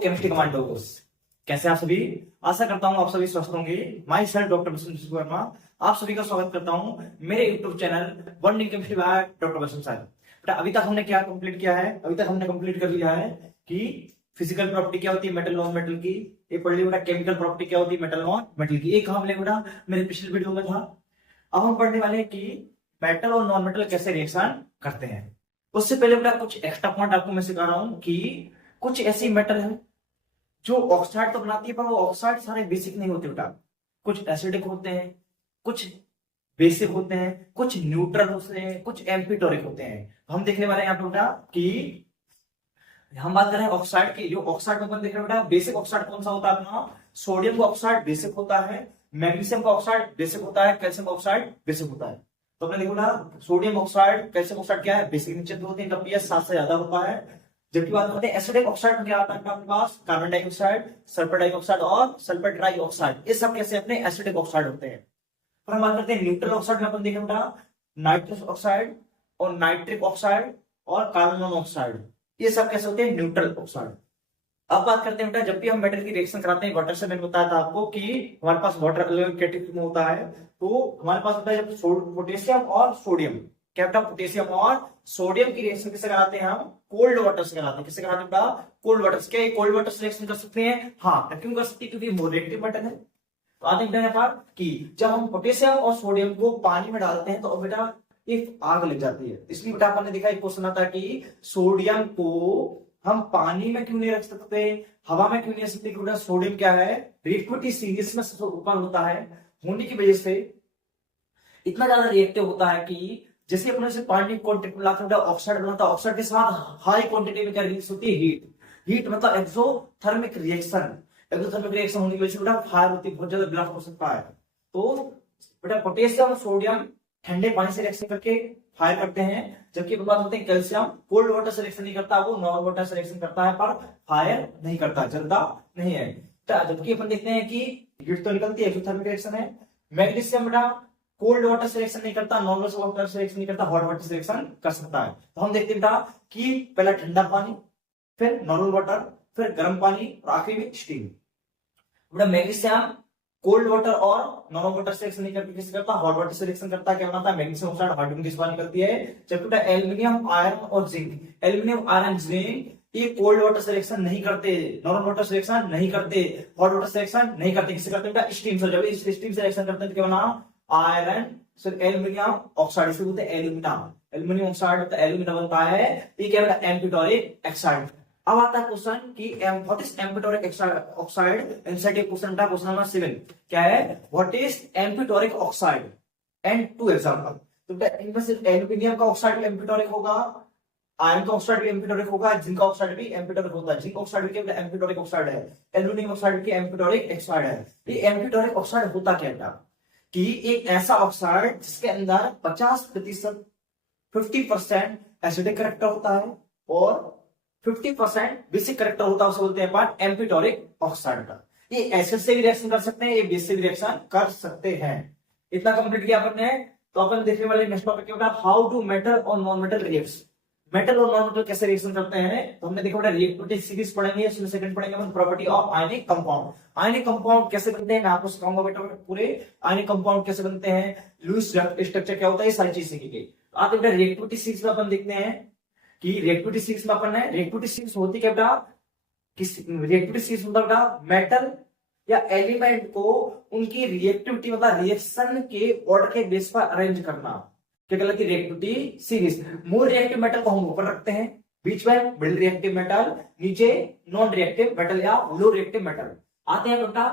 Chemistry commandos. कैसे आप सभी? आशा करता हूँ आप सभी स्वस्थ होंगे। Myself doctor Vasant Verma आप सभी का स्वागत करता हूँ मेरे YouTube channel bonding chemistry by doctor Vasant sir. बेटा अभी तक हमने क्या कंप्लीट किया है? अभी तक हमने कंप्लीट कर लिया है कि फिजिकल प्रॉपर्टी क्या होती है मेटल नॉन मेटल की। ये पढ़ लिया बेटा केमिकल प्रॉपर्टी क्या होती है मेटल नॉन मेटल की। एक हम ले बेटा मेरे पिछले वीडियो में था। अब हम पढ़ने वाले हैं कि मेटल और नॉन मेटल कैसे रिएक्शन करते हैं। उससे पहले बेटा कुछ एक्स्ट्रा पॉइंट आपको मैं सिखा रहा हूं कि कुछ ऐसी मेटल है जो ऑक्साइड तो बनाती है पर वो ऑक्साइड सारे बेसिक नहीं होते बेटा। कुछ एसिडिक होते हैं, कुछ बेसिक होते हैं, कुछ न्यूट्रल होते हैं, कुछ एम्फीटोरिक होते हैं। हम देखने वाले हैं यहाँ पे बेटा कि हम बात कर रहे हैं ऑक्साइड की। जो ऑक्साइड में अपन देख रहे हैं बेटा बेसिक ऑक्साइड कौन सा होता है अपना? सोडियम का ऑक्साइड बेसिक होता है, मैग्नीशियम का ऑक्साइड बेसिक होता है, कैल्शियम ऑक्साइड बेसिक होता है। तो अपने देखो ना सोडियम ऑक्साइड कैल्शियम ऑक्साइड क्या है? बेसिक। नीचे दो तीन का पीएच 7 से ज्यादा होता है। जबकि बात करते हैं एसिडिक ऑक्साइड में क्या आता है आपके पास? कार्बन डाइऑक्साइड, सल्फर डाइऑक्साइड और सल्फर ट्राइऑक्साइड। ये सब कैसे अपने एसिडिक ऑक्साइड होते हैं। पर हम बात करते हैं न्यूट्रल ऑक्साइड में अपन देखें बेटा नाइट्रस ऑक्साइड और नाइट्रिक ऑक्साइड और कार्बन मोनोऑक्साइड। ये सब कैसे होते हैं? Neutral oxide. अब बात करते हैं बेटा जब भी हम मेटल की रिएक्शन कराते हैं वाटर से, मैंने बताया था आपको कि हमारे पास वाटर में होता है। तो हमारे पास होता है जब पोटेशियम और सोडियम, क्या बेटा? पोटेशियम और सोडियम की रिएक्शन किससे कराते हैं? हम कोल्ड वाटर से कराते हैं। किससे कराते हैं बेटा? कोल्ड वाटर से। क्या ये कोल्ड वाटर से रिएक्शन कर सकते हैं? हाँ। क्यों कर सकते हैं? क्योंकि वो रिएक्टिव मेटल है। तो आते हैं यहाँ पर कि जब हम पोटेशियम और सोडियम को पानी में डालते हैं तो बेटा एक आग लग जाती है। इसलिए बेटा आपने देखा एक क्वेश्चन आता है कि सोडियम को हम पानी में क्यों नहीं रख सकते, हवा में क्यों नहीं रख सकते? क्योंकि सोडियम क्या है? रिएक्टिविटी सीरीज में सबसे ऊपर होता है, होने की वजह से इतना ज्यादा रिएक्टिव होता है कि जैसे अपने से पानी क्वांटिटी में लाते हैं ऑक्साइड बनाता है, ऑक्साइड के साथ हाई क्वांटिटी में क्या रिलीज होती है? हीट। हीट मतलब एक्सोथर्मिक रिएक्शन। एक्सोथर्मिक रिएक्शन होने की वजह से बेटा फायर होती है, बहुत ज्यादा ब्लास्ट हो सकता है। तो बेटा पोटेशियम और सोडियम ठंडे पानी से रिएक्शन करके फायर करते हैं, जबकि बात होते हैं कैल्शियम कोल्ड वाटर से रिएक्शन नहीं करता, वो नॉर्मल वाटर से रिएक्शन करता है पर फायर नहीं करता, जलता नहीं है। जबकि अपन देखते हैं कि हीट तो निकलती है, एक्सोथर्मिक रिएक्शन है। मैग्नीशियम बेटा कोल्ड वाटर से रिएक्शन नहीं करता, नॉर्मल वाटर से रिएक्शन नहीं करता, हॉट वाटर से रिएक्शन कर सकता है। तो हम देखते हैं बेटा कि पहला ठंडा पानी, फिर नॉर्मल वाटर, फिर गर्म पानी और आखिरी में स्टीम। बेटा मैग्नीशियम कोल्ड वाटर और नॉर्मल वाटर से रिएक्शन नहीं करता, किससे करता? हॉट वाटर से रिएक्शन करता है। क्या बनाता है? मैग्नीशियम ऑक्साइड, हाइड्रोजन गैस बाहर निकलती है। जबकि बेटा एल्यूमिनियम आयरन और जिंक, एल्यूमिनियम आयरन जिंक ये कोल्ड वाटर से रिएक्शन नहीं करते, नॉर्मल वाटर से रिएक्शन नहीं करते, हॉट वाटर से रिएक्शन नहीं करते। किससे करते हैं बेटा? स्टीम से। जब स्टीम से रिएक्शन करते हैं तो क्या बना? आयरन सर एल्यूमिनियम ऑक्साइड, इसे बोलते हैं एल्यूमिना। एल्यूमिनियम ऑक्साइड होता है, एल्यूमिना बनता है। ये क्या बेटा? Amphoteric oxide. अब आता है क्वेश्चन कि what is amphoteric oxide? Inside question था, क्वेश्चन नंबर 7 क्या है? What is amphoteric oxide and two example. तो बेटा इनमें से एल्यूमिनियम का ऑक्साइड भी एम्फीटोरिक होगा, आयरन का ऑक्साइड भी एम्फीटोरिक होगा, जिंक का ऑक्साइड भी एम्फीटोरिक होता है। जिंक ऑक्साइड भी क्या एम्फीटोरिक ऑक्साइड है, एल्यूमिनियम ऑक्साइड भी एम्फीटोरिक ऑक्साइड है। ये एम्फीटोरिक ऑक्साइड होता क्या है कि एक ऐसा ऑक्साइड जिसके अंदर 50% 50% एसिडिक करेक्टर होता है और 50% बेसिक करेक्टर होता है, उसे बोलते हैं अपन एम्फीटोरिक ऑक्साइड का। ये एसिड से भी रिएक्शन कर सकते हैं, ये बेस से भी रिएक्शन कर सकते हैं। इतना कंप्लीट किया अपन ने। तो अपन देखने वाले नेक्स्ट टॉपिक क्या होगा? हाउ डू मेटल और नॉन मेटल रिएक्ट। मेटल और नॉन मेटल कैसे रिएक्शन करते हैं? तो हमने देखा बेटा रिएक्टिविटी सीरीज पढ़ेंगे, इसमें सेकंड पढ़ेंगे अपन property of ionic compound. Ionic compound कैसे बनते हैं मैं आपको सिखाऊंगा बेटा। पूरे आयनिक कंपाउंड कैसे बनते हैं, लुईस स्ट्रक्चर क्या होता है, ये सारी चीज सीखेंगे। आते बेटा रिएक्टिविटी सीरीज में अपन देखते हैं कि रिएक्टिविटी सीरीज में अपन है, रिएक्टिविटी सीरीज होती क्या बेटा? रिएक्टिविटी सीरीज मतलब बेटा मेटल या एलिमेंट को उनकी रिएक्टिविटी मतलब रिएक्शन के ऑर्डर के बेस पर अरेंज करना, क्या कहलाती है? Reactivity series. मूल रिएक्टिव मेटल को हम ऊपर रखते हैं, बीच में मिडिल रिएक्टिव मेटल, नीचे नॉन रिएक्टिव मेटल या लो रिएक्टिव मेटल। आते हैं बेटा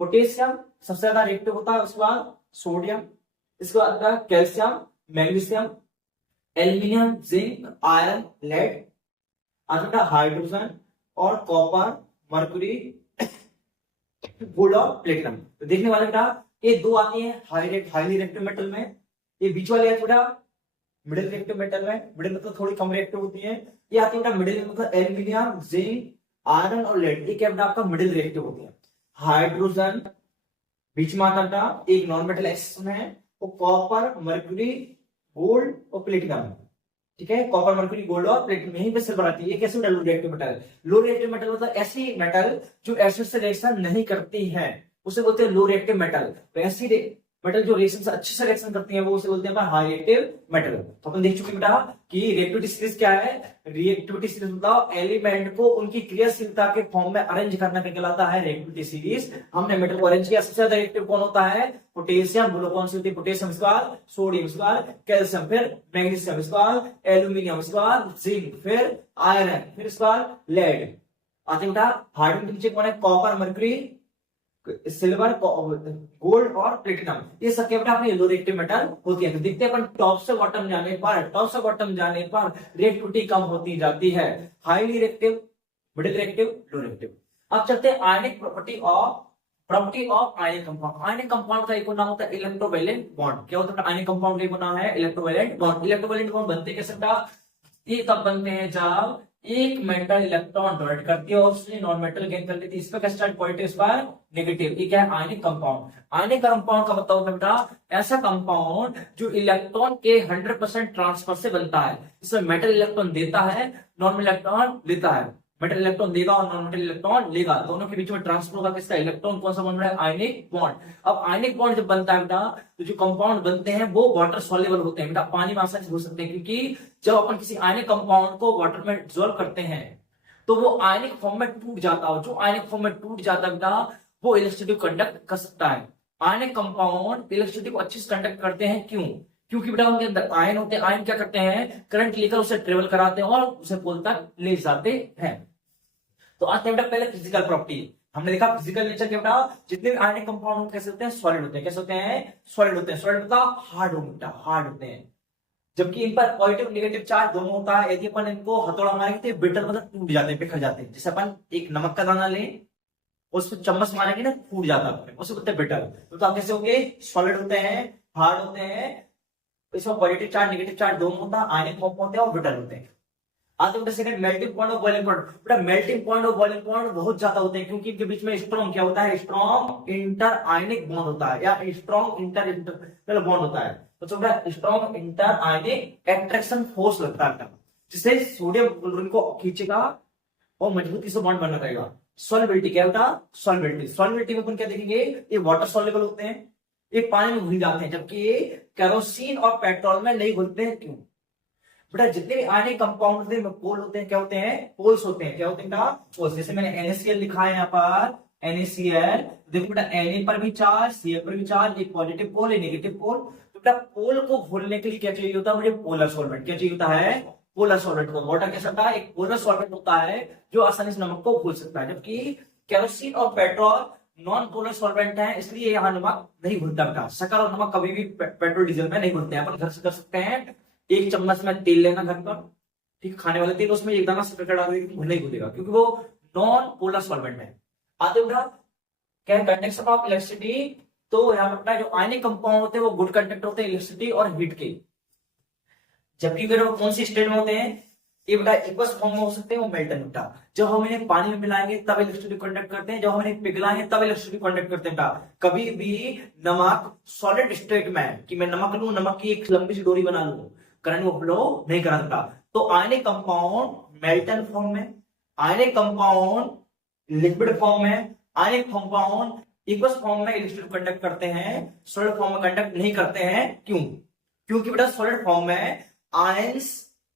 पोटेशियम सबसे ज्यादा रिएक्टिव होता है, उसके बाद सोडियम, इसके बाद calcium, magnesium, aluminium, zinc, iron, lead, आता हाइड्रोजन और कॉपर, मरकुरी, वुड और प्लेटिनम। तो देखने वाले बेटा ये दो आती है हाईली रिएक्टिव मेटल में, ये बीच वाले है थोड़ा मिडिल रिएक्टिव मेटल में, मिडिल मतलब थोड़ी कम रिएक्टिव होती है। ये आती है बेटा मिडिल मतलब एल्यूमिनियम, जिंक, आयरन और लेड, ये क्या बेटा आपका मिडिल रिएक्टिव होती है। हाइड्रोजन बीच में आता था, एक नॉन मेटल एक्सेस में है, वो कॉपर, मर्क्यूरी, गोल्ड और प्लेटिनम। ठीक है, कॉपर, मरकरी, गोल्ड और प्लेटिनम, यहीं पे सिल्वर आती है। ये कैसे metal? Low reactive metal. Low reactive metal मतलब ऐसी मेटल जो एसिड से रिएक्शन नहीं करती है, उसे बोलते हैं लो रिएक्टिव मेटल। तो ऐसी मेटल जो रिएक्शन से अच्छे से रिएक्शन करती है वो उसे बोलते हैं हाई रिएक्टिव मेटल। तो अपन देख चुके बेटा कि रिएक्टिविटी सीरीज क्या है। रिएक्टिविटी सीरीज मतलब एलिमेंट को उनकी क्रियाशीलता के फॉर्म में अरेंज करना कहलाता है रिएक्टिविटी सीरीज। हमने मेटल को अरेंज किया। सबसे ज्यादा रिएक्टिव कौन होता है? पोटेशियम। बोलो कौन सी होती है? Potassium square, sodium square, calcium, फिर magnesium square, aluminium square, zinc, फिर आयरन, फिर स्क्वायर लेड। आते बेटा हार्डन के नीचे कौन है? कॉपर, मरकरी, सिल्वर, गोल्ड और प्लेटिनम। ये सब क्या बेटा अपनी लो रिएक्टिव मेटल होती है। तो देखते हैं अपन टॉप से बॉटम जाने पर रिएक्टिविटी कम होती जाती है। Highly reactive, middle reactive, low reactive. अब चलते हैं ionic property of ionic compound. Ionic compound का एक नाम होता है इलेक्ट्रोवैलेंट बॉन्ड। क्या होता है आयनिक कंपाउंड का एक नाम है इलेक्ट्रोवैलेंट बॉन्ड। इलेक्ट्रोवैलेंट बॉन्ड बनते कैसे बेटा? ये तब बनते हैं जब एक मेटल इलेक्ट्रॉन डोनेट करती है और उसने नॉन मेटल गेन कर लेती है। इसका क्या पॉजिटिव इस बार नेगेटिव। ये क्या है? आयनिक कंपाउंड। आयनिक कंपाउंड का मतलब बेटा ऐसा कंपाउंड जो इलेक्ट्रॉन के 100% ट्रांसफर से बनता है। इसमें मेटल इलेक्ट्रॉन देता है, नॉन इलेक्ट्रॉन लेता है। मेटल इलेक्ट्रॉन देगा और नॉन मेटल इलेक्ट्रॉन लेगा, दोनों के बीच में ट्रांसफर होगा किसका? इलेक्ट्रॉन। कौन सा बन रहा है? Ionic bond. अब आयनिक बॉन्ड जब बनता है बेटा तो जो कंपाउंड बनते हैं वो वाटर सॉल्युबल होते हैं बेटा, पानी में आसानी से हो सकते हैं। क्योंकि जब अपन किसी आयनिक कंपाउंड को वाटर में डिसॉल्व करते हैं तो वो आयनिक फॉर्म में टूट जाता है। जो आयनिक फॉर्म में टूट जाता है बेटा वो इलेक्ट्रिसिटी कंडक्ट कर सकता है। आयनिक कंपाउंड इलेक्ट्रिसिटी को अच्छे से कंडक्ट करते हैं। क्यों? क्योंकि बेटा उनके अंदर आयन होते हैं। आयन क्या करते हैं? करंट लेकर उसे ट्रेवल कराते हैं और उसे पोल तक ले जाते हैं। तो आते हैं बेटा पहले फिजिकल प्रॉपर्टी। हमने देखा फिजिकल नेचर के बेटा जितने भी आयनिक कंपाउंड कैसे होते हैं? सॉलिड होते हैं। कैसे होते हैं? सॉलिड होते हैं। सॉलिड बेटा हार्ड होते हैं। जबकि इन पर पॉजिटिव नेगेटिव चार्ज दोनों होता है। यदि अपन इनको हथौड़ा मारेंगे तो ब्रिटल मतलब टूट जाते हैं, बिखर जाते हैं। जैसे अपन एक नमक का दाना लें उसको चम्मच मारेंगे ना फूट जाता है, उसे बोलते हैं ब्रिटल। तो आप कैसे होंगे? सॉलिड होते हैं, हार्ड होते हैं, इसमें पॉजिटिव चार्ज नेगेटिव चार्ज दोनों होता है, आयनिक फॉर्म होते हैं और ब्रिटल होते हैं। आते बेटा सेकंड मेल्टिंग पॉइंट और बॉइलिंग पॉइंट। बेटा मेल्टिंग पॉइंट और बॉइलिंग पॉइंट बहुत ज्यादा होते हैं क्योंकि इनके बीच में स्ट्रॉन्ग क्या होता है? स्ट्रॉन्ग इंटर आयनिक बॉन्ड होता है या स्ट्रॉन्ग इंटर बॉन्ड होता है। तो बेटा स्ट्रॉन्ग इंटर आयनिक अट्रैक्शन फोर्स लगता है जिससे सोडियम क्लोरीन को खींचेगा और मजबूती से बॉन्ड बना रहेगा। सॉल्युबिलिटी क्या होता है? सॉल्युबिलिटी में अपन क्या देखेंगे? ये वाटर सॉल्युबल होते हैं, ये पानी में घुल जाते हैं, जबकि ये केरोसिन और पेट्रोल में नहीं घुलते हैं। क्यों? बेटा जितने भी आयनिक कंपाउंड होते हैं पोल होते हैं। क्या होते हैं? पोल्स होते हैं। क्या होते हैं बेटा? पोल्स। जैसे मैंने NaCl लिखा है यहाँ पर NaCl। देखो बेटा Na पर भी चार्ज, Cl पर भी चार्ज, एक पॉजिटिव पोल एक नेगेटिव पोल। तो बेटा पोल को घोलने के लिए क्या चाहिए होता है? मुझे पोलर सॉल्वेंट। क्या चाहिए होता है? पोलर सॉल्वेंट को। वाटर कैसा होता है? एक पोलर सॉल्वेंट होता है जो आसानी से नमक को घोल सकता है, जबकि केरोसिन और पेट्रोल नॉन पोलर सॉल्वेंट है, इसलिए यहाँ नमक नहीं घुलता बेटा। शक्कर और नमक कभी भी पेट्रोल डीजल में नहीं घुलते हैं। अपन घर से कर सकते हैं, एक चम्मच में तेल लेना घर पर, ठीक, खाने वाले तेल, उसमें एक दाना शक्कर डाल देंगे, नहीं घुलेगा क्योंकि वो नॉन पोलर सॉल्वेंट है। आते बेटा क्या है? Conduction of electricity. तो यहाँ पर जो आयनिक कंपाउंड होते हैं वो गुड कंडक्टर होते हैं इलेक्ट्रिसिटी और हीट के, जबकि बेटा वो कौन सी स्टेट में होते हैं? ये बेटा इक्वस फॉर्म में हो सकते हैं, वो मेल्टन बेटा। जब हम इन्हें पानी में मिलाएंगे तब इलेक्ट्रिसिटी कंडक्ट करते हैं, जब हम इन्हें पिघलाएंगे तब इलेक्ट्रिसिटी कंडक्ट करते हैं बेटा। कभी भी नमक सॉलिड स्टेट में कि मैं नमक लूं, नमक की एक लंबी सी डोरी बना लूं, करंट वो फ्लो नहीं करा सकता। तो आयनिक कंपाउंड मेल्टन फॉर्म में, आयनिक कंपाउंड लिक्विड फॉर्म में, आयनिक कंपाउंड इक्वस फॉर्म में इलेक्ट्रिसिटी कंडक्ट करते हैं, सॉलिड फॉर्म में कंडक्ट नहीं करते हैं। क्यों? क्योंकि बेटा सॉलिड फॉर्म में आयंस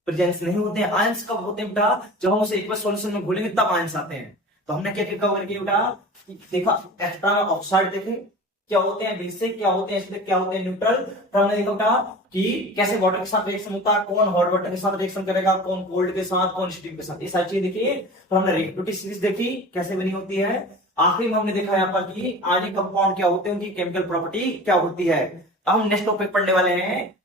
प्रेजेंस नहीं होते हैं। आयंस कब होते हैं बेटा? जब हम उसे एक्वस सॉल्यूशन में घोलेंगे तब आयंस आते हैं। तो हमने क्या कवर किया बेटा? देखा एक्स्ट्रा ऑक्साइड देखे क्या होते हैं, बेसिक क्या होते हैं, एसिडिक क्या होते हैं, न्यूट्रल। तो हमने देखा बेटा कि कैसे वाटर के साथ रिएक्शन होता है, कौन हॉट वाटर के साथ रिएक्शन करेगा, कौन कोल्ड के साथ, कौन स्टीम के साथ, ये सारी चीजें देखी। तो हमने रिएक्टिविटी सीरीज देखी कैसे बनी होती है। आखिरी में हमने देखा यहाँ पर कि आयनिक कंपाउंड क्या होते हैं, उनकी केमिकल प्रॉपर्टी क्या होती है। अब हम नेक्स्ट टॉपिक पढ़ने वाले हैं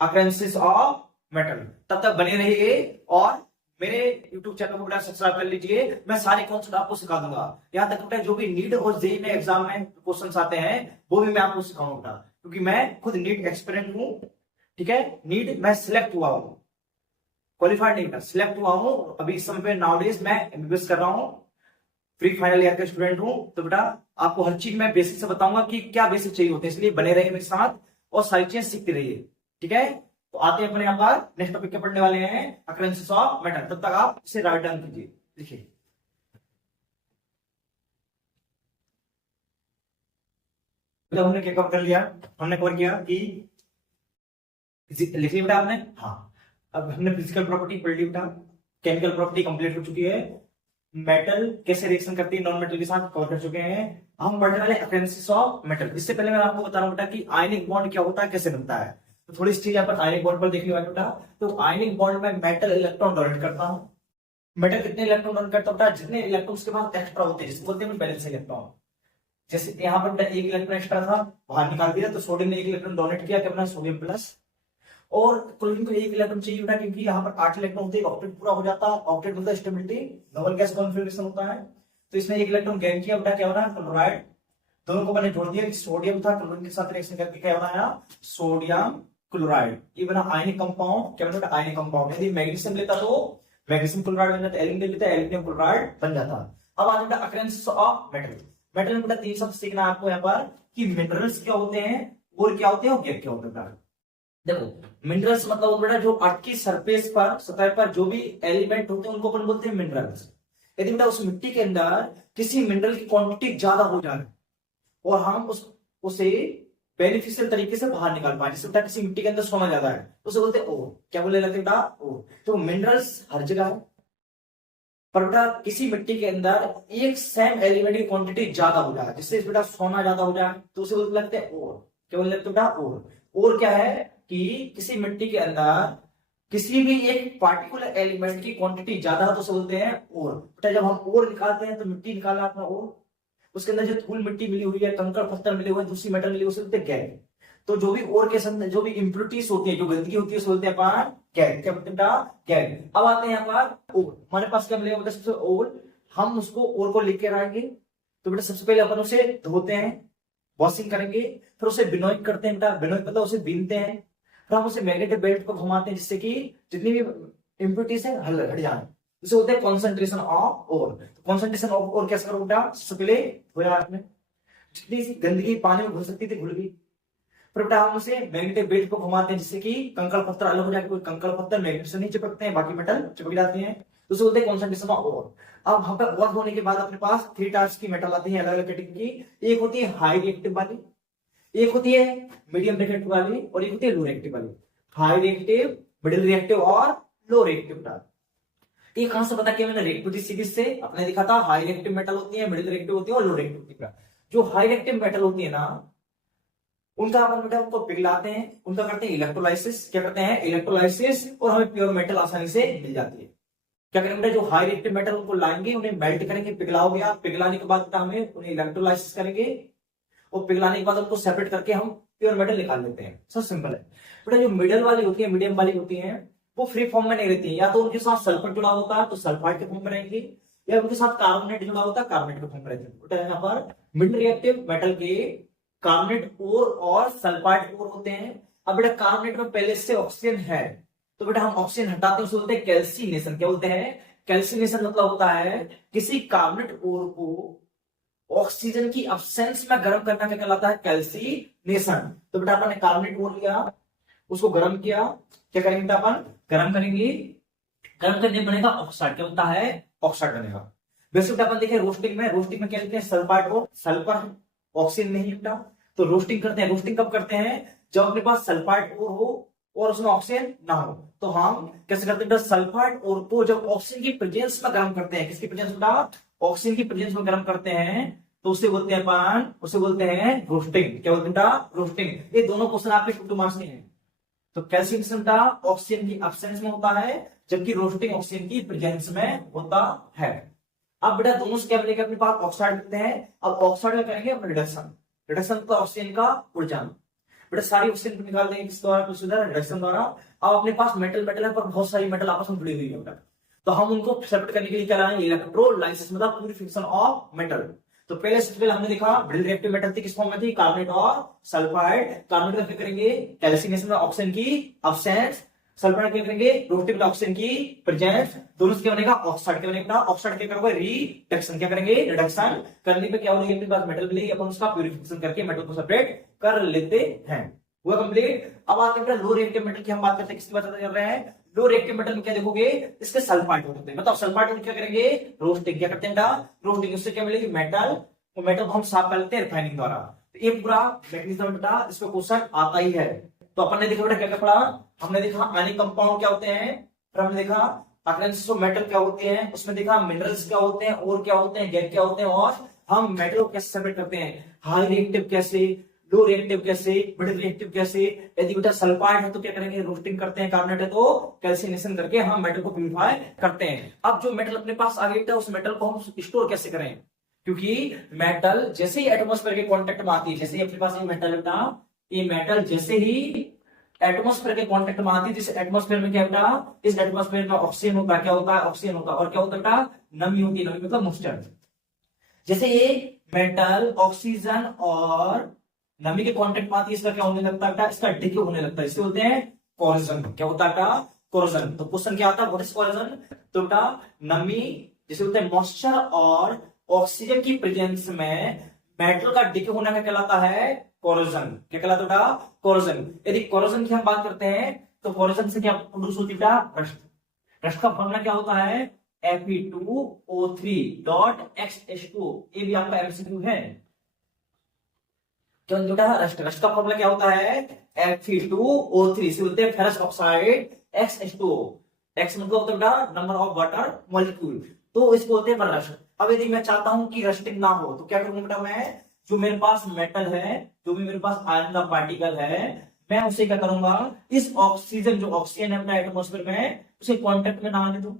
अकरेंसेस ऑफ मेटल। तब तक बने रहिए और मेरे YouTube चैनल को बेटा सब्सक्राइब कर लीजिए। मैं सारे कॉन्सेप्ट आपको सिखा दूंगा, यहाँ तक बेटा जो भी नीट और जेईई में एग्जाम में क्वेश्चंस आते हैं वो भी मैं आपको सिखाऊंगा, क्योंकि मैं खुद नीट एक्सपीरियंस हूँ। ठीक है, नीट मैं सिलेक्ट हुआ हूँ, क्वालिफाइड नहीं था, सिलेक्ट हुआ हूँ। अभी इस समय पे नाउडेज मैं एमबीबीएस कर रहा हूँ, प्री फाइनल ईयर का स्टूडेंट हूँ। तो बेटा आपको हर चीज मैं बेसिक से बताऊंगा कि क्या बेसिक चाहिए होते हैं, इसलिए बने रहिए मेरे साथ और सारी चीजें सीखते रहिए। ठीक है, तो आते हैं अपने यहाँ पर नेक्स्ट टॉपिक के पढ़ने वाले हैं अकरेंसेस ऑफ मेटल। तब तक आप इसे राइट डाउन कीजिए, लिखिए। तो हमने क्या कवर कर लिया, हमने कवर किया कि लिख लिया बेटा आपने, हाँ। अब हमने फिजिकल प्रॉपर्टी पढ़ ली बेटा, केमिकल प्रॉपर्टी कंप्लीट हो चुकी है, मेटल कैसे रिएक्शन करती है नॉन मेटल के साथ कवर कर चुके हैं। हम पढ़ने वाले अकरेंसेस ऑफ मेटल। इससे पहले मैं आपको बता रहा हूँ बेटा कि आयनिक बॉन्ड क्या होता है, कैसे बनता है। तो थोड़ी सी चीज यहाँ पर आयनिक बॉन्ड पर देखने वाले बेटा। तो आयनिक बॉन्ड में मेटल इलेक्ट्रॉन डोनेट करता हूँ। मेटल कितने इलेक्ट्रॉन डोनेट करता है बेटा, जितने इलेक्ट्रॉन उसके पास एक्स्ट्रा होते हैं, जिसको बोलते हैं बैलेंस इलेक्ट्रॉन। जैसे यहाँ पर एक इलेक्ट्रॉन एक्स्ट्रा था, बाहर निकाल दिया, तो सोडियम ने एक इलेक्ट्रॉन डोनेट किया, क्या बना सोडियम प्लस। और क्लोरीन को एक इलेक्ट्रॉन चाहिए बेटा, क्योंकि यहाँ पर 8 इलेक्ट्रॉन होते हैं, ऑक्टेट पूरा हो जाता है। ऑक्टेट मतलब स्टेबिलिटी, डबल गैस कॉन्फिगरेशन होता है। तो इसने एक इलेक्ट्रॉन गेन किया बेटा, क्या बना क्लोराइड। दोनों को मैंने जोड़ दिया, सोडियम था, क्लोरीन के साथ रिएक्शन करके क्या बनाया सोडियम क्लोराइड। ये बना आयनिक कंपाउंड, क्या बना आयनिक कंपाउंड। यदि मैग्नीशियम लेता तो मैग्नीशियम क्लोराइड बन जाता, एल्यूमिनियम लेता एल्यूमिनियम क्लोराइड बन जाता। अब आ जाता अकरेंसेस ऑफ मेटल। मेटल में बेटा 3 शब्द सीखना है आपको यहाँ पर कि मिनरल्स क्या होते हैं और क्या होते हैं और गैस क्या होता है। देखो मिनरल्स मतलब बेटा जो अर्थ की सरफेस पर, सतह पर जो भी एलिमेंट होते हैं उनको अपन बोलते हैं मिनरल्स। यदि बेटा उस मिट्टी के अंदर किसी मिनरल की क्वांटिटी ज्यादा हो जाए और हम उसे बेनिफिशियल तरीके से बाहर निकाल पाए, जैसे किसी मिट्टी के अंदर सोना ज्यादा है तो उसे बोलते हैं ओर। क्या बोले लगते बेटा ओर। तो मिनरल्स हर जगह है, पर बेटा किसी मिट्टी के अंदर एक सेम एलिमेंट की क्वांटिटी ज्यादा हो जाए, जिससे बेटा सोना ज्यादा हो जाए, तो उसे बोलते लगते हैं ओर। क्या बोले लगते बेटा ओर। और क्या है कि किसी मिट्टी के अंदर किसी भी एक पार्टिकुलर एलिमेंट की क्वांटिटी ज्यादा है तो उसे बोलते हैं ओर। बेटा जब हम ओर निकालते हैं तो मिट्टी निकालना अपना ओर, उसके अंदर जो धूल मिट्टी मिली हुई है, कंकड़ पत्थर मिले हुए हैं, दूसरी मेटल मिली हुई, उसे बोलते हैं गैस। तो जो भी ओर के अंदर जो भी इंप्योरिटीज होती है, जो गंदगी होती है, उसे बोलते हैं अपन गैस। क्या बोलते हैं गैस। अब आते हैं यहाँ पर ओर। हमारे पास क्या मिलेगा बेटा सबसे ओर, हम उसको ओर को लेकर आएंगे। तो बेटा सबसे पहले अपन उसे धोते हैं, वॉशिंग करेंगे, फिर उसे बिनोइंग करते हैं बेटा, बिनोइंग मतलब उसे बीनते हैं, फिर हम उसे मैग्नेटिक बेल्ट को घुमाते हैं, जिससे कि जितनी भी इंप्योरिटीज है हट जाए। इसे होते हैं concentration of ore. Concentration of ore कैसे करो बेटा, सबसे पहले धोया आपने, जितनी गंदगी पानी में घुल सकती थी घुल गई, फिर बेटा हम उसे मैग्नेटिक बेल्ट को घुमाते हैं, जिससे कि कंकड़ पत्थर अलग हो जाए। कोई कंकड़ पत्थर मैग्नेट से नहीं चिपकते हैं, बाकी मेटल चिपक जाती हैं, तो उसे बोलते हैं कॉन्सेंट्रेशन ऑफ ओर। अब वहां पर ओर होने के बाद अपने पास 3 टाइप्स की मेटल आती है अलग अलग कैटेगरी की। एक होती है हाई रिएक्टिव वाली, एक होती है मीडियम रिएक्टिव वाली, और एक होती है लो रिएक्टिव वाली। हाई रिएक्टिव, मिडिल रिएक्टिव और लो रिएक्टिव। ये कहां से पता किया मैंने, रिएक्टिविटी सीरीज से अपने दिखा था। हाई रिएक्टिव मेटल होती है, मिडिल रिएक्टिव होती है और लो रिएक्टिव होती है। जो हाई रिएक्टिव मेटल होती है ना, उनका अपन बेटा उनको पिघलाते हैं, उनका करते हैं इलेक्ट्रोलाइसिस। क्या करते हैं इलेक्ट्रोलाइसिस, और हमें प्योर मेटल आसानी से मिल जाती है। क्या करेंगे बेटा, जो हाई रिएक्टिव मेटल उनको लाएंगे, उन्हें मेल्ट करेंगे, पिघलाओ गया, पिघलाने के बाद हमें उन्हें इलेक्ट्रोलाइसिस करेंगे, और पिघलाने के बाद उनको सेपरेट करके हम प्योर मेटल निकाल लेते हैं। सब सिंपल है बेटा। जो मिडिल वाली होती है, मीडियम वाली होती है, वो फ्री फॉर्म में नहीं रहती है। या तो उनके साथ सल्फर जुड़ा होता है तो सल्फाइड के फॉर्म में रहेंगी, या उनके साथ कार्बोनेट जुड़ा होता है कार्बोनेट के फॉर्म में रहती है। बेटा यहाँ पर मिडिल रिएक्टिव मेटल के कार्बोनेट ओर और सल्फाइड ओर होते हैं। अब बेटा कार्बोनेट में पहले से ऑक्सीजन है, तो बेटा हम ऑक्सीजन हटाते हैं, उसे बोलते हैं कैल्सिनेशन। क्या बोलते हैं कैल्सिनेशन। मतलब होता है किसी कार्बोनेट ओर को ऑक्सीजन की अब्सेंस में गर्म करना, क्या कहलाता है कैल्सिनेशन। तो बेटा अपन ने कार्बोनेट ओर लिया, उसको गर्म किया, क्या करेंगे बेटा अपन गर्म करेंगे, गर्म करने बनेगा ऑक्साइड। क्या होता है ऑक्साइड बनेगा। वैसे बेटा अपन देखें रोस्टिंग में, रोस्टिंग में क्या लेते हैं सल्फाइड और सल्फर, ऑक्सीजन नहीं बेटा, तो रोस्टिंग करते हैं। रोस्टिंग कब करते हैं, जब अपने पास सल्फाइड और हो और उसमें ऑक्सीजन ना हो। तो हम कैसे करते हैं सल्फाइड और को जब ऑक्सीजन की प्रेजेंस में गर्म करते हैं, किसकी प्रेजेंस बेटा ऑक्सीजन की प्रेजेंस में गर्म करते हैं, तो उसे बोलते हैं अपन, उसे बोलते हैं रोस्टिंग। क्या बोलते हैं बेटा रोस्टिंग। ये दोनों क्वेश्चन आपके 2 मार्क्स के हैं। तो कैल्सिनेशन का ऑक्सीजन की एब्सेंस में होता है, जबकि रोस्टिंग ऑक्सीजन की प्रेजेंस में होता है। अब बेटा दोनों से क्या मिलेगा, अपने पास ऑक्साइड मिलते हैं। अब ऑक्साइड में करेंगे रिडक्शन, रिडक्शन तो ऑक्सीजन का उड़ जाना। बेटा सारी ऑक्सीजन निकाल देंगे किस द्वारा, रिडक्शन द्वारा। अब अपने पास मेटल है, पर बहुत सारी मेटल आपस में जुड़ी हुई है बेटा, तो हम उनको सेपरेट करने के लिए क्या लाएंगे इलेक्ट्रोलाइसिस, मतलब प्यूरिफिकेशन ऑफ मेटल। तो पहले सबसे पहले हमने देखा मिडिल रिएक्टिव मेटल थी, किस फॉर्म में थी कार्बोनेट और सल्फाइड। कार्बोनेट का क्या करेंगे कैल्सिनेशन में ऑक्सीजन की अब्सेंस, सल्फाइड क्या करेंगे रोस्टिंग में ऑक्सीजन की प्रेजेंस। दोनों से क्या बनेगा ऑक्साइड। क्या बनेगा ऑक्साइड क्या करोगे रिडक्शन। क्या करेंगे रिडक्शन करने पे क्या होगी, अपने पास मेटल मिलेगी, अपन उसका प्यूरिफिकेशन करके मेटल को सेपरेट कर लेते हैं। हुआ कंप्लीट। अब आते हैं लो रिएक्टिव मेटल की हम बात करते हैं, किसकी बात कर रहे हैं? लो रिएक्टिव मेटल में क्या देखोगे, इसके सल्फाइड होते हैं। मतलब सल्फाइड में क्या करेंगे, रोस्टिंग। क्या करते हैं? रोस्टिंग। उससे क्या मिलेगी? मेटल। वो मेटल को हम साफ कर लेते हैं रिफाइनिंग द्वारा। तो ये पूरा मैकेनिज्म बेटा, इसमें क्वेश्चन आता ही है। तो अपन ने देखा बेटा क्या क्या पढ़ा, हमने देखा आयनिक कंपाउंड क्या होते हैं, फिर हमने देखा अकरेंस ऑफ मेटल क्या होते हैं, उसमें देखा मिनरल्स क्या होते हैं, और क्या होते हैं, गैस क्या होते हैं, और हम मेटल को कैसे सेपरेट करते हैं, हाई रिएक्टिव कैसे, लो रिएक्टिव कैसे, मिडिल रिएक्टिव कैसे। यदि बेटा सल्फाइड है तो क्या करेंगे, रोस्टिंग करते हैं, कार्बोनेट है तो कैल्सिनेशन करके हम मेटल को प्यूरिफाई करते हैं। अब जो मेटल अपने पास आ गई बेटा, उस मेटल को हम स्टोर कैसे करें, क्योंकि मेटल जैसे ही एटमॉस्फेयर के कांटेक्ट में आती है, जैसे ही अपने पास ये मेटल है बेटा, ये मेटल जैसे ही एटमॉस्फेयर के कांटेक्ट में आती है, जिस एटमॉस्फेयर में क्या बेटा, इस एटमॉस्फेयर में ऑक्सीजन होता है, क्या होता है, ऑक्सीजन होता है, और क्या होता है बेटा, नमी होती है, नमी मतलब मॉइस्चर। जैसे ये मेटल ऑक्सीजन और नमी के कांटेक्ट में आती है, इसका क्या होने लगता है बेटा, इसका डिके होने लगता है, इससे बोलते हैं कोरोजन। क्या होता है बेटा, कोरोजन। तो क्वेश्चन क्या आता है, व्हाट इज कोरोजन? तो बेटा नमी जिसे बोलते हैं मॉइस्चर और ऑक्सीजन की प्रेजेंस में मेटल का डिके होना क्या कहलाता है, कोरोजन। क्या कहलाता है बेटा, कोरोजन। यदि कोरोजन की हम बात करते हैं तो कोरोजन से क्या प्रोड्यूस होती है बेटा, रस्ट। रस्ट का फॉर्मूला क्या होता है, Fe2O3.XH2। ये भी आपका एमसीक्यू है। क्यों बेटा, रस्ट का फॉर्मूला क्या होता है, Fe2O3 से बोलते हैं फेरस ऑक्साइड XH2O। X मतलब होता है बेटा नंबर ऑफ वाटर मॉलिक्यूल, तो इसको बोलते हैं रस्ट। अब यदि मैं चाहता हूं कि रस्टिंग ना हो तो क्या करूंगा बेटा, मैं जो मेरे पास मेटल है, जो भी मेरे पास आयरन का पार्टिकल है, मैं उसे क्या करूंगा, इस ऑक्सीजन, जो ऑक्सीजन है बेटा एटमॉस्फेयर में, उसे कांटेक्ट में ना आने दूं।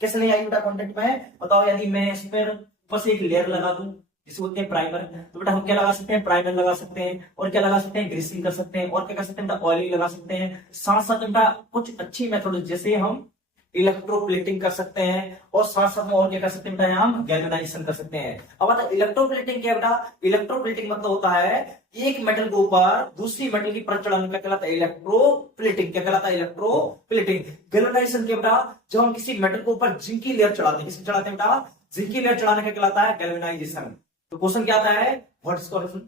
कैसे नहीं आई बेटा कांटेक्ट में, बताओ। यदि मैं इस पर बस एक लेयर लगा दूं, जिसे बोलते हैं प्राइमर, तो बेटा हम क्या लगा सकते हैं, प्राइमर लगा सकते हैं, और क्या लगा सकते हैं, ग्रीसिंग कर सकते हैं, और क्या कर सकते हैं बेटा, ऑयलिंग लगा सकते हैं। साथ साथ बेटा कुछ अच्छी मेथड जैसे हम इलेक्ट्रोप्लेटिंग कर सकते हैं, और साथ साथ में और क्या कर सकते हैं बेटा, हम गैल्वेनाइजेशन कर सकते हैं। अब बता इलेक्ट्रोप्लेटिंग क्या बेटा, इलेक्ट्रोप्लेटिंग मतलब होता है एक मेटल के ऊपर दूसरी मेटल की परत चढ़ाने का कहलाता है इलेक्ट्रोप्लेटिंग। क्या कहलाता है, इलेक्ट्रोप्लेटिंग। गैल्वेनाइजेशन क्या बेटा, जब हम किसी मेटल के ऊपर जिंक की लेयर चढ़ाते हैं, किसकी चढ़ाते हैं बेटा, जिंक की लेयर चढ़ाने का कहलाता है गैल्वेनाइजेशन। तो क्वेश्चन क्या आता है, what is corrosion,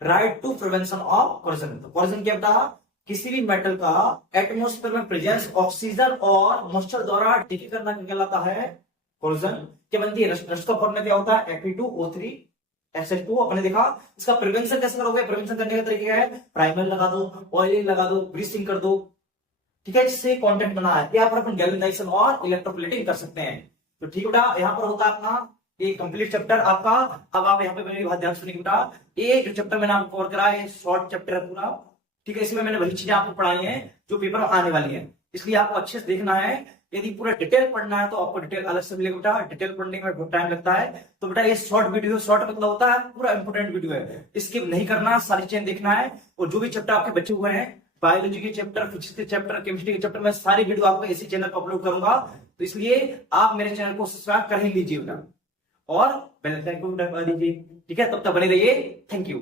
write to prevention of corrosion. तो कोरोजन क्या बेटा, किसी भी मेटल का एटमॉस्फेयर में प्रेजेंस ऑक्सीजन और मॉइस्चर द्वारा डिके करना कहलाता है कोरोजन। क्या बनती है, रस्ट का फॉर्मूला क्या होता है, Fe2O3SH2। अपने देखा इसका प्रिवेंशन कैसे करोगे, प्रिवेंशन करने का तरीका है प्राइमर लगा दो, ऑयलिंग लगा दो, ग्रीसिंग कर दो, ठीक है, जिससे कॉन्टेक्ट बना है। यहाँ पर अपन गैल्वेनाइजेशन और इलेक्ट्रोप्लेटिंग कर सकते हैं। तो ठीक है बेटा, यहाँ पर होता है अपना ये कंप्लीट चैप्टर आपका। अब आप यहाँ पे मेरी बात ध्यान सुनिए बेटा, ये जो चैप्टर मैंने आपको कवर करा है शॉर्ट चैप्टर है पूरा, ठीक है। इसमें मैंने वही चीजें आपको पढ़ाई हैं जो पेपर में आने वाली है, इसलिए आपको अच्छे से देखना है। यदि पूरा डिटेल पढ़ना है तो आपको डिटेल अलग से मिलेगा बेटा, डिटेल पढ़ने में बहुत टाइम लगता है। तो बेटा ये शॉर्ट वीडियो, शॉर्ट मतलब होता है पूरा इंपोर्टेंट वीडियो है, स्किप नहीं करना, सारी चीजें देखना है। और जो भी चैप्टर आपके बचे हुए हैं, बायोलॉजी के चैप्टर, फिजिक्स के चैप्टर, केमिस्ट्री के चैप्टर, में सारी वीडियो आपको इसी चैनल पर अपलोड करूंगा। तो इसलिए आप मेरे चैनल को सब्सक्राइब कर ही लीजिए बेटा, और बेल आइकन को दबा दीजिए, ठीक है। तब तक बने रहिए, थैंक यू।